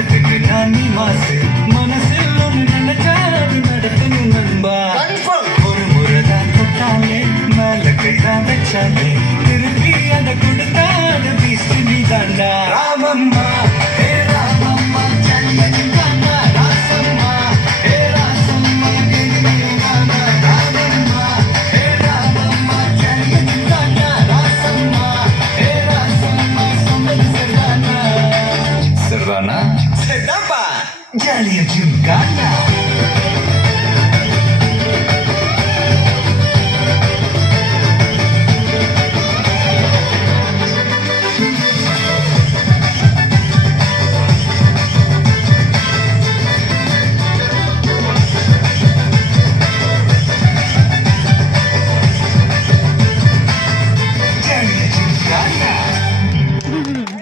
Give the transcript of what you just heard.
எதுக்கு நான் நீ மாசு மனசில் ஒன்று நினைச்சாது நடக்கணும் நண்பா ஒரு முறைதான் தொட்டாலே மேல கைதான் வச்சாலே திருப்பி அந்த கொடுத்தாத பீஸ்ட் நீ தாண்டா ராமம்மா ஹே ராமம்மா ஜல்லிக்கட்டானா ராசம்மா ஹே ராசம்மா கேக்குதானா ராமம்மா ஹே ராமம்மா ஜல்லிக்கட்டானா ராசம்மா ஹே ராசம்மா சொன்னது சரிதானா சரிதானா சரிதாப்பா ஜாலியா ஜிம்கானா